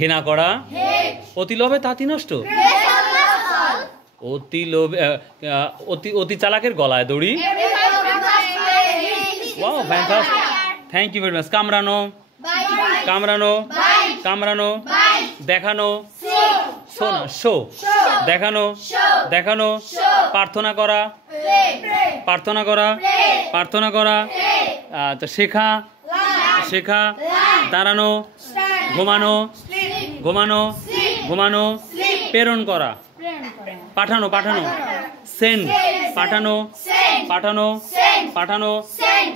ঘৃণা করা, অতি লোভে তাঁতি নষ্ট, অতি লোভে অতি চালাকের গলায় দড়ি। Wow, fantastic, thank you very much. কামড়ানো, কামড়ানো, কামড়ানো, দেখানো, শোনা, শো, দেখানো, দেখানো, প্রার্থনা করা, প্রার্থনা করা, প্রার্থনা করা, আচ্ছা, শেখা, শেখা, দাঁড়ানো, ঘুমানো, ঘুমানো, ঘুমানো, প্রেরণ করা, পাঠানো, পাঠানো, সেন্ড, পাঠানো, পাঠানো, পাঠানো,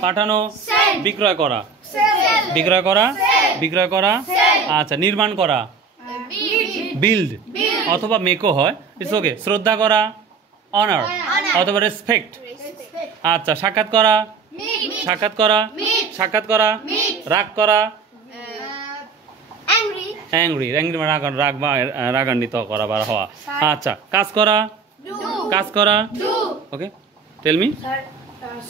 পাঠানো, বিক্রয় করা, বিক্রয় করা, বিক্রয় করা, আচ্ছা, নির্মাণ করা, বিল্ড অথবা মেকও হয়, ইটস ওকে। শ্রদ্ধা করা, অনার অথবা রেসপেক্ট, আচ্ছা, সাক্ষাৎ করা, সাক্ষাৎ করা, সাক্ষাৎ করা, রাগ করা, অ্যাংরি, অ্যাংরি রাগ, রাগ বা রাগান্বিত করা বা হওয়া, আচ্ছা, কাজ করা, কাজ করা, ওকে। Tell me.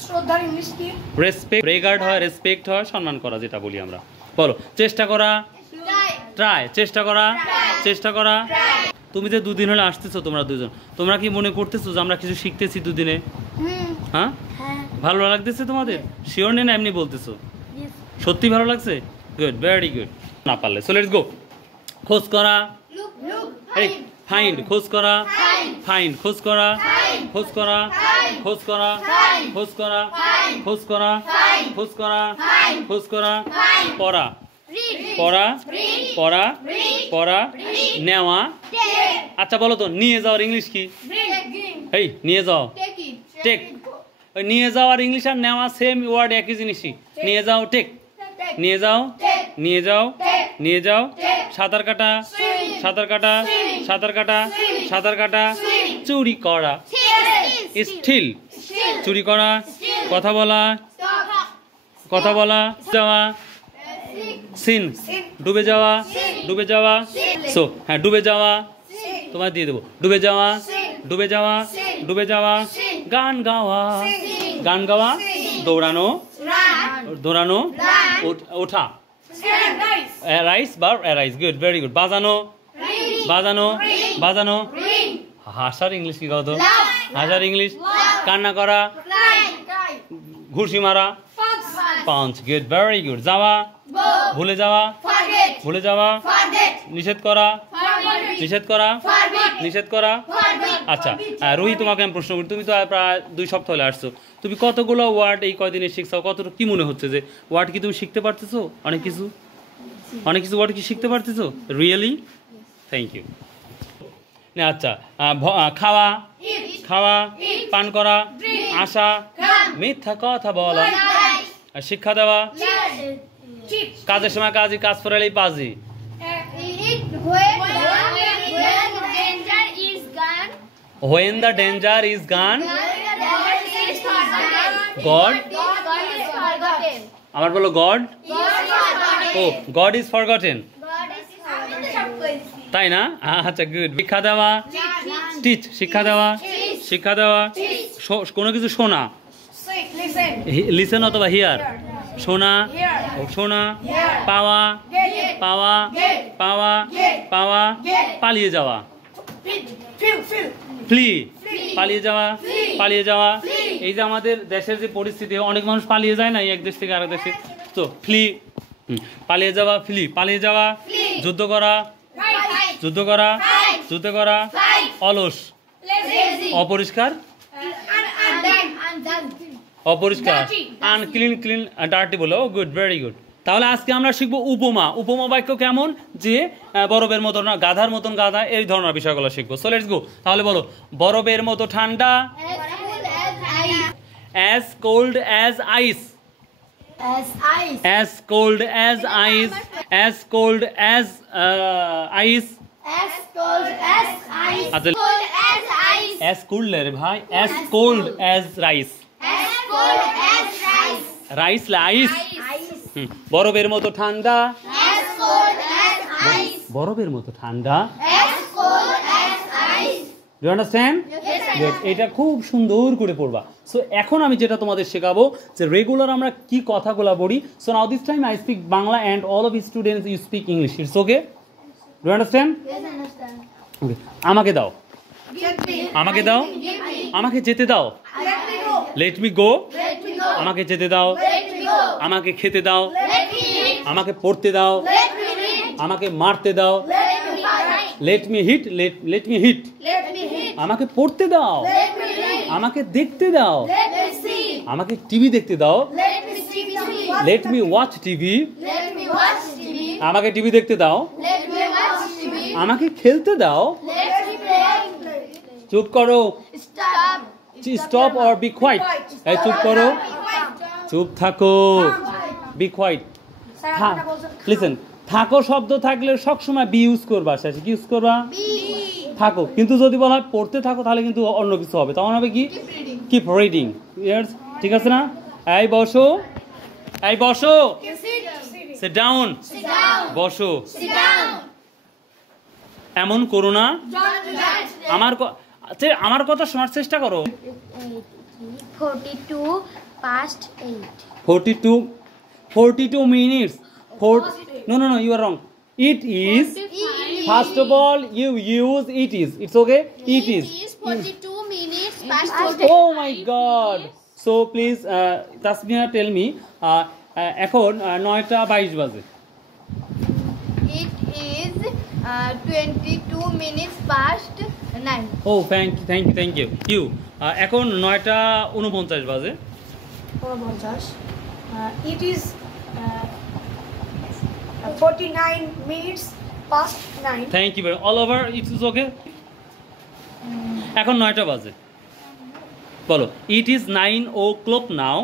শ্রদ্ধার ইংলিশ কি? রেসপেক্ট, রেগার্ড হয়, রেসপেক্ট হয়, সম্মান করা যেটা বলি আমরা। বলো, চেষ্টা করা, ট্রাই, চেষ্টা করা, চেষ্টা করা। তুমি যে দুদিন হলে আসতেছো তোমরা দুজন, তোমরা কি মনে করতেছো যে আমরা কিছু শিখতেছি দুদিনে? হ্যাঁ, ভালো লাগতেছে তোমাদের? শিওর নেই না এমনি বলতেছো? সত্যি ভালো লাগছে? Good, very good. না পারলে সো লেটস গো। খোঁজ করা, এই ফাইন্ড, খোঁজ করা, ফাইন্ড, খোঁজ করা, খোঁজ করা, খোঁজ করা, খোঁজ করা, খোঁজ করা, খোঁজ করা, খোঁজ করা, পড়া, পড়া, পড়া, পড়া, নেওয়া। আচ্ছা বলো তো, নিয়ে যাওয়ার ইংলিশ কি? এই নিয়ে যাও, টেক। ওই নিয়ে যাওয়ার ইংলিশ আর নেওয়া সেম ওয়ার্ড, একই জিনিসই। নিয়ে যাও, টেক, নিয়ে যাও, নিয়ে যাও, নিয়ে যাও। সাঁতার কাটা, সাঁতার কাটা, সাঁতার কাটা, সাঁতার কাটা। চুরি করা, স্টিল, চুরি করা। কথা বলা, কথা বলা, যাওয়া, সিন, ডুবে যাওয়া, ডুবে যাওয়া। সো হ্যাঁ, ডুবে যাওয়া, তোমায় দিয়ে দেবো। ডুবে যাওয়া, ডুবে যাওয়া, ডুবে যাওয়া। গান গাওয়া, গান গাওয়া। দৌড়ানো, দৌড়ানো, ওঠা, রাইস বা রাইস, গুড, ভেরি গুড। বাজানো, বাজানো, বাজানো। হাসার ইংলিশ কি কত? হাসার ইংলিশ। কান্না করা, ঘুষি মারা, পাঞ্চ, গুড, ভেরি গুড। যাওয়া, ভুলে যাওয়া, ভুলে যাওয়া। নিষেধ করা, নিষেধ করা, নিষেধ করা। আচ্ছা রুহি, তোমাকে আমি প্রশ্ন করি, তুমি তো প্রায় 2 সপ্তাহ হলে আসছো, তুমি কতগুলো ওয়ার্ড এই কয়দিনে শিখছো? কতটা কি মনে হচ্ছে যে ওয়ার্ড কি তুমি শিখতে পারতেছো? অনেক কিছু, অনেক কিছু ওয়ার্ড কি শিখতে পারতেছো? রিয়েলি? Thank you. আচ্ছা, খাওয়া, খাওয়া, পান করা, আশা, মিথ্যা কথা বলা, শিক্ষা দেওয়া, কাজের সময় কাজই, কাজ করালেই পাজি। When the danger is gone, God, আমার বলো God, O God is forgotten, তাই না? আচ্ছা গুড। শিক্ষা দেওয়া, টিচ, শিক্ষা দেওয়া, শিক্ষা দেওয়া। কোনো কিছু শোনা, লিসেন অথবা হিয়ার, শোনা, শোনা। পাওয়া, পাওয়া, পাওয়া, পাওয়া। পালিয়ে যাওয়া, ফ্লি, পালিয়ে যাওয়া, পালিয়ে যাওয়া। এই যে আমাদের দেশের যে পরিস্থিতি, অনেক মানুষ পালিয়ে যায় না এক দেশ থেকে আরেক দেশে, তো ফ্লি, পালিয়ে যাওয়া, ফ্লি, পালিয়ে যাওয়া। যুদ্ধ করা, যুদ্ধ করা, যুদ্ধ করা। অলস, অপরিষ্কার, অপরিষ্কার, আনক্লিন, ক্লিন, ডার্টি বলে। ও গুড, ভেরি গুড। তাহলে আজকে আমরা শিখবো উপমা। উপমা বাক্য কেমন? যে বরফের মতো না, গাধার মতন গাধা, এই ধরনের বিষয়গুলো শিখবো। So let's go. তাহলে বলো, বরফের মতো ঠান্ডা, as cold as ice, as cold as ice, as cold as ice, as cold as ice, আচ্ছা, cold as ice, as cold রে ভাই, as cold as rice, as cold as rice, rice লা ice, বরফের মতো ঠান্ডা, as cold as ice, বরফের মতো ঠান্ডা, as cold as ice. Do you understand? এটা খুব সুন্দর করে পড়বা। সো এখন আমি যেটা তোমাদের শেখাবো যে রেগুলার আমরা কি কথাগুলো বলি। So now this time I speak Bangla and all of students you speak English. It's okay? Do understand? Yes, understand. Okay, আমাকে দাও, Give me. আমাকে দাও, Give me. আমাকে যেতে দাও, Let me go. Let me go, Let me go. আমাকে যেতে দাও, Let me go. আমাকে খেতে দাও, Let me eat. আমাকে পড়তে দাও, Let me read. আমাকে মারতে দাও, Let me fight. Let me hit, let me hit, Let me hit. আমাকে পড়তে দাও, Let me read. আমাকে দেখতে দাও, Let me see. আমাকে টিভি দেখতে দাও, Let me see TV. Let me watch TV, Let me watch TV. আমাকে টিভি দেখতে দাও, Let me watch TV. আমাকে খেলতে দাও, Let me play. চুপ করো, Stop. Stop or be quiet, এই চুপ করো, চুপ থাকো, বি কোয়াইট। লিসেন, থাকো শব্দ থাকলে সবসময় বি ইউজ করবা, শেষে কি ইউজ করবা? থাকো। কিন্তু যদি বলা হয় পড়তে থাকো তাহলে কিন্তু অন্য কিছু হবে, তখন হবে কি? Keep reading. ইয়েস, ঠিক আছে না? এই বসো, এই বসো, সিট ডাউন, Sit down. বসো, Sit down. এমন করো না, Don't do that. আমার কথা শোনার চেষ্টা করো। 42 past 8. 42 minutes. No, you are wrong. It is, first of all, you use it is. It's okay? It is. 42 minutes past 8. Oh my God. So please, Tasmiya, tell me, এখন 9:22 বাজে। It is 22 minutes past 9. Oh, thank you. You. এখন 9:49 বাজে। It is 49 minutes past 9. Thank you very much. All over, it is okay? এখন 9টা বাজে। বলো, it is 9 o'clock now.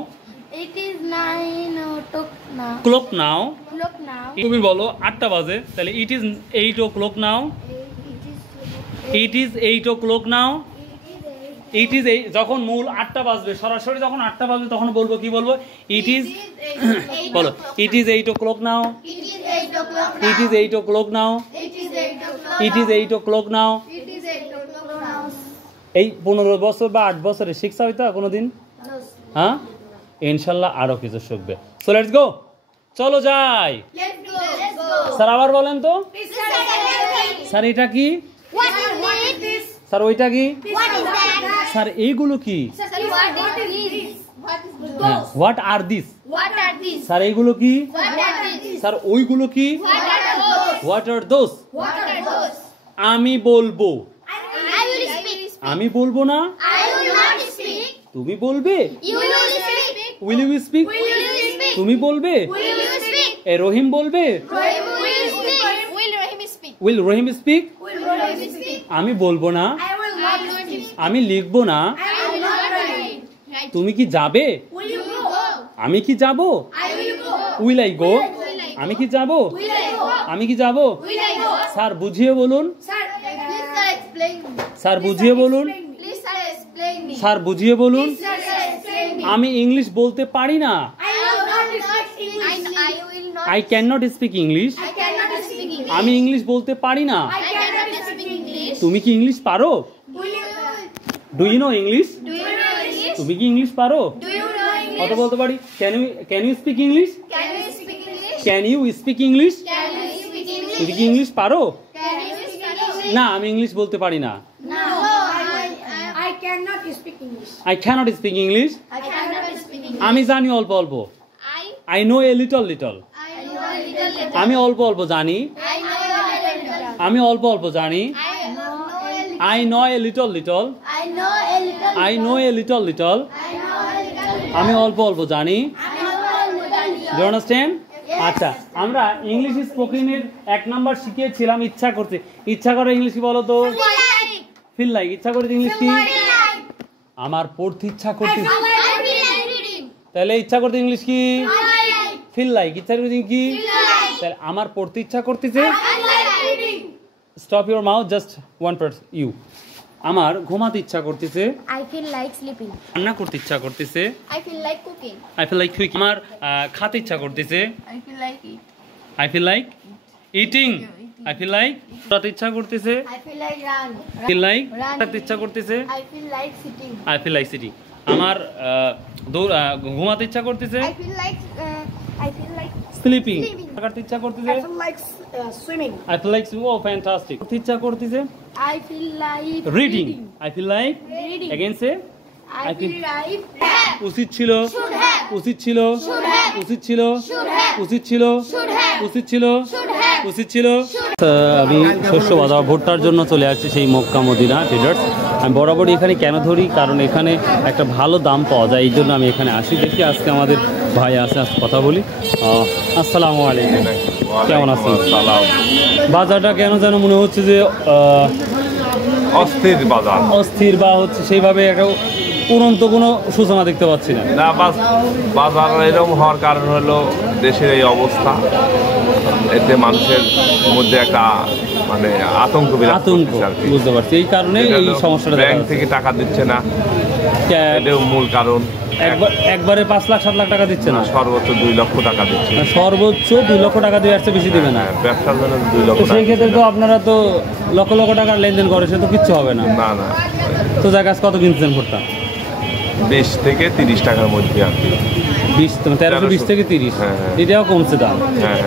It is 9 o'clock now. Clock now. Clock now. তুমি বলো 8টা বাজে, তাহলে it is 8 o'clock now. It is 8 o'clock now. It is যখন মূল 8টা বাজবে, সরাসরি যখন 8টা বাজবে তখন বলবো কি বলবো? It is বলো, it is 8 o'clock now. It is 8 o'clock now. It is 8 o'clock now. It is 8 o'clock It is 8 o'clock now. It is 8 o'clock now. এই 15 বছর বা 8 বছরে শিখছা হইতা কোনোদিন? হ্যাঁ, ইনশাল্লাহ আরো কিছু শিখবে। সো লেটস গো, চলো যাই। Let's go. Let's go. Sir আবার বলেন তো, Sir, স্যার এটা কি? what is this? স্যার ওইটা কি? What is that? স্যার এইগুলো কি? Sir, what is this? What is those? What are this? What are these? Sir এইগুলো কি? What are these? স্যার ওইগুলো কি? What are those? What are those? What are those? আমি বলবো, I will speak. আমি বলবো না, I will not speak. তুমি বলবে। You will speak. Will you speak? Will you speak? তুমি বলবে। Will you speak? এ রহিম বলবে। Rahim will speak. Will Rahim speak? Will Rahim speak? Will Rahim speak? আমি বলবো না, I will not speak. আমি লিখবো না, I will not write. তুমি কি যাবে? Will you go? আমি কি যাব? I will go. Will I go? আমি কি যাব? Will I go? আমি কি যাব? Will I go? স্যার বুঝিয়ে বলুন, Sir, please sir explain me. Sir বুঝিয়ে বলুন, Please sir explain me. Sir বুঝিয়ে বলুন। Sir explain me. আমি ইংলিশ বলতে পারি না, I will not speak English. I will not. I can not speak English. I cannot speak English. আমি English বলতে পারি না। I cannot speak English. তুমি কি ইংলিশ পারো? Will you? Do you know English? Do you know English? তুমি কি English পারো? Do you know English? কত বলতে পারি? Can you speak English? Can you speak English? Can you speak English? Can you speak English? তুমি কি English পারো? Can you speak English? না, আমি ইংলিশ বলতে পারি না। No, I cannot speak English. I cannot speak English. I cannot speak English. আমি জানি অল্প অল্প। I know a little little. I know a little. আমি অল্প অল্প জানি। I know a little. আমি অল্প অল্প জানি। I know a little. I know a little little. I know a little. I know a little little. I know a little. আমি অল্প অল্প জানি। I know a little. Do understand? আচ্ছা, আমরা ইংলিশ স্পোকেনের 1 নাম্বার শিখিয়েছিলাম ইচ্ছা করতে। ইচ্ছা করে ইংলিশ বলো তো। Feel like. ইচ্ছা করে ইংলিশ কি? আমার পড়তে ইচ্ছা করতেছে। I feel like reading. তাহলে ইচ্ছা করতে ইংলিশ কি? I like. Feel like. ইচ্ছা করতে কি? like. তাহলে আমার পড়তে ইচ্ছা করতেছে। I like reading. Stop your mouth, just one part you. আমার ঘুমাতে ইচ্ছা করতেছে। I feel like sleeping. রান্না করতে ইচ্ছা করতেছে। I feel like cooking. I feel like quick. আমার খেতে ইচ্ছা করতেছে। I feel like eat. I feel like eating. I feel like পড়তে ইচ্ছা করতেছে। I feel like run. Feel like Run. থাকতে ইচ্ছা করতেছে। I feel like sitting. I feel like city. আমার ঘুমাতে ইচ্ছা করতেছে। I feel like স্লিপিং করতে ইচ্ছা করতেছে I feel like swimming. I feel like ও ফ্যান্টাস্টিক করতে ইচ্ছা করতেছে I feel like reading I feel like Reading. Again say I feel like have. উচিত ছিল Should have. উচিত ছিল Should have. উচিত ছিল Should have. উচিত ছিল Should have. উচিত ছিল Should have. উচিত ছিল আমি শস্য বাজার ভুট্টার জন্য চলে আসছি সেই মক্কা মদিনা ট্রেডার্স। আমি বরাবরই এখানে কেন ধরি, কারণ এখানে একটা ভালো দাম পাওয়া যায়, এই জন্য আমি এখানে আসি। দেখি আজকে আমাদের ভাই আছে, আজকে কথা বলি। আসসালামু আলাইকুম, কেমন আছেন? বাজারটা কেন যেন মনে হচ্ছে যে অস্থির বাজার অস্থির বা হচ্ছে সেইভাবে একটা উড়ন্ত কোনো সূচনা দেখতে পাচ্ছি না। না, বাজার এরকম হওয়ার কারণ হলো দেশের এই অবস্থা, এতে মানুষের মধ্যে একটা মানে আতঙ্ক বিরাজ আতঙ্ক করতেছে আর কি। বুঝতে পারছি, এই কারণে এটা এই হলো সমস্যাটা দেখা ব্যাংক যাচ্ছে। থেকে টাকা দিচ্ছে না, ক্যা- এটাও মূল কারণ। একবারে 5 লাখ 7 লাখ টাকা দিচ্ছে না, সর্বোচ্চ 2 লক্ষ টাকা দিচ্ছে। সর্বোচ্চ 2 লক্ষ টাকা দিয়ে আসছে, বেশি দেবে না। হ্যাঁ, ব্যবসার জন্য 2 লক্ষ তো টাকা সেই ক্ষেত্রে দিচ্ছে তো আপনারা তো লক্ষ লক্ষ টাকার লেনদেন করে, সে তো কিচ্ছু হবে না। না। না, তো যার কাছে কত কিনছেন ভুট্টা? 20 থেকে 30 টাকার মধ্যে আর কি। 1320 থেকে 30, হ্যাঁ, হ্যাঁ। এটাও কমছে দাম। হ্যাঁ,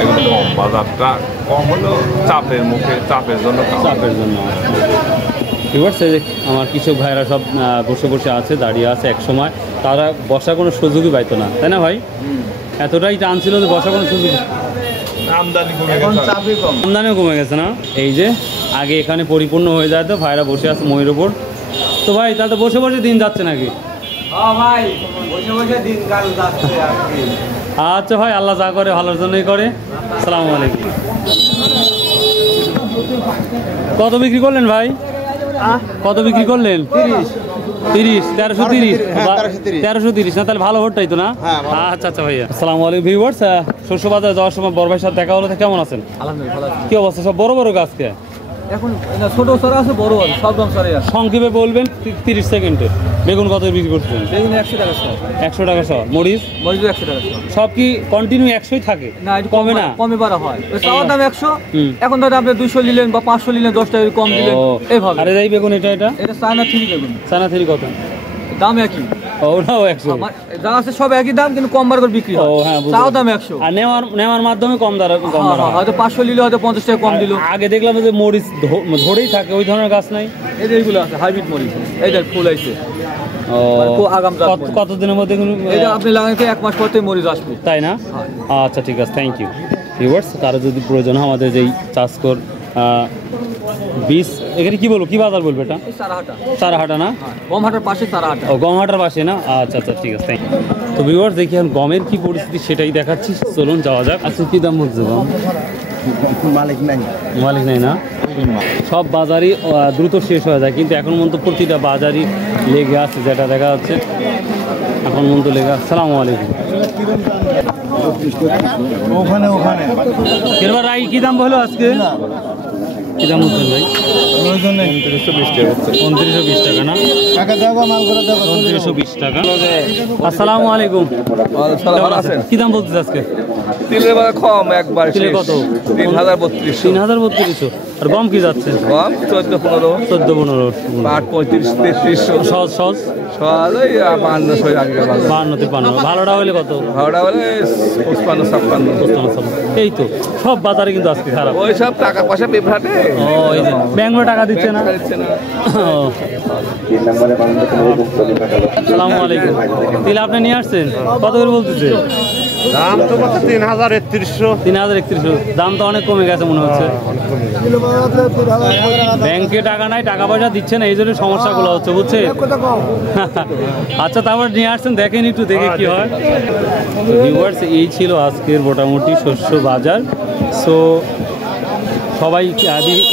এগুলো কম, বাজারটা কম হলো চাপের মুখে, চাপের জন্য কম। চাপের জন্য ঠিক আছে। যে আমার কৃষক ভাইরা সব বসে বসে আছে, দাঁড়িয়ে আছে, এক সময় তারা বসার কোনো সুযোগই পাইতো না, তাই না ভাই? এতটাই টান ছিল যে বসার কোনো সুযোগ, আমদানি কমে গেছে। আমদানিও কমে গেছে না। এই যে আগে এখানে পরিপূর্ণ হয়ে যায়, তো ভাইরা বসে আছে ময়ের ওপর। তো ভাই তাতে বসে বসে দিন যাচ্ছে নাকি? আচ্ছা ভাই, আল্লাহ যা করে ভালোর জন্যই করে। আসসালামু আলাইকুম। কত বিক্রি করলেন ভাই? কত বিক্রি করলেন? 30, 1330, 1330 না? তাহলে ভালো ভোটটাই তো না? আচ্ছা আচ্ছা ভাইয়া। আসসালামু আলাইকুম ভিউয়ার্স, শস্য বাজারে যাওয়ার সময় বড় ভাইয়ের সাথে দেখা হলো, তো কেমন আছেন? কি অবস্থা? সব বড় বড় গাছকে এখন ছোট সরা আছে, বড় আছে, সব দাম সরাই আছে। সংক্ষেপে বলবেন 30 সেকেন্ডে। বেগুন কত বিক্রি করছেন? বেগুন 100 টাকা সব, 100 টাকা সহ। মরিচ মরিচ 100 টাকা সব। সব কি কন্টিনিউ 100ই থাকে? না, একটু কমে না? কমে বাড়া হয়। ওই চাওয়ার দাম 100, হুম। এখন ধরো আপনি 200 নিলেন বা 500 নিলেন, 10 টাকা কম দিলেন, ও, এইভাবে। আরে যাই বেগুন এটা এটা চায়না 3 বেগুন, চানা থ্রি কত? দাম একই। ওটাও 100। আমার যা আছে সব একই দাম, কিন্তু কম বার করে বিক্রি ও হয়। হ্যাঁ, বুঝলাম। চাওয়ার দাম 100, আর নেওয়ার মাধ্যমে কম দর হয়। হয়তো 500 নিলে হয়তো 50 টাকা কম দিল। আগে দেখলাম যে মরিচ ধরেই থাকে, ওই ধরনের গাছ নাই। এই যে এইগুলো আছে হাইব্রিড মরিচ, এই দেখ ফুল আইছে। ও, মানে খুব আগাম জাত মরিচ। কতদিনের মধ্যে এটা আপনি লাগাইতে 1 মাস পর থেকে মরিচ আসবে। তাই না? আচ্ছা ঠিক আছে, থ্যাংক ইউ ভিউয়ার্স। কারো যদি প্রয়োজন হয় আমাদের যেই চাষকর বীজ, এখানে কি বলবো, কি বাজার বলবো এটা? এই সারাহাটা, চারাহাটা না? গমহাটার পাশে সারাহাটা। ও, গমহাটার পাশে না? আচ্ছা আচ্ছা ঠিক আছে, থ্যাংক ইউ। তো ভিউয়ার্স দেখি এখন গমের কি পরিস্থিতি সেটাই দেখাচ্ছি, চলুন যাওয়া যাক। আচ্ছা কি দাম বলছে গম? মালিক নাই না? সব বাজারই দ্রুত শেষ হয়ে যায়, কিন্তু এখন পর্যন্ত প্রতিটা বাজারই লেগে আছে, যেটা দেখা যাচ্ছে এখন পর্যন্ত লেগে। আসসালামু আলাইকুম। এবার রাই কি দাম বলো আজকে? কি দাম বলছেন ভাই? 2920 টাকা না? 2920 টাকা। আসসালামু আলাইকুম। কি দাম বলছিস আজকে? তিলের বাজার কম একবার তিলে কত? 3032। 3032। আর গম কি যাচ্ছে? কম 14-15, 14-15। পাট 35-33। সহজ সহজ সকাল ওই 52 আগে গেল। 52-53। ভালোটা হলে কত? ভাড়া বলে 55-56। এই তো সব বাজারে কিন্তু আজকে খারাপ। ওই সব টাকা পয়সা বিভ্রাটে ও, এই যে ব্যাঙ্গলো টাকা দিচ্ছে না। ও। আসসালামু আলাইকুম। তিল আপনি নিয়ে আসছেন, কত করে বলতেছে? দাম তো কত? 3031। 3031। দাম তো অনেক কমে গেছে মনে হচ্ছে। ব্যাংকে টাকা নাই, টাকা পয়সা দিচ্ছে না, এই জন্য সমস্যাগুলো হচ্ছে, বুঝছে? আচ্ছা, তারপর নিয়ে আসছেন, দেখেন একটু, দেখে কি হয়। ভিউয়ার্স, এই ছিল আজকের মোটামুটি শস্য বাজার। সো সবাই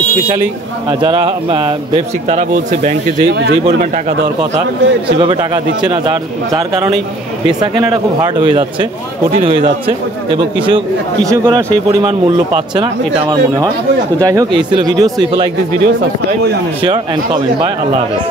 স্পেশালি যারা ব্যবসায়িক তারা বলছে ব্যাংকে যেই পরিমাণ টাকা দেওয়ার কথা সেভাবে টাকা দিচ্ছে না, যার কারণেই বেচা কেনাটা খুব হার্ড হয়ে যাচ্ছে, কঠিন হয়ে যাচ্ছে, এবং কৃষকরা সেই পরিমাণ মূল্য পাচ্ছে না, এটা আমার মনে হয়। তো যাই হোক, এই ছিল video. So if you like this video, subscribe, share and comment. Bye, আল্লাহ হাফেজ।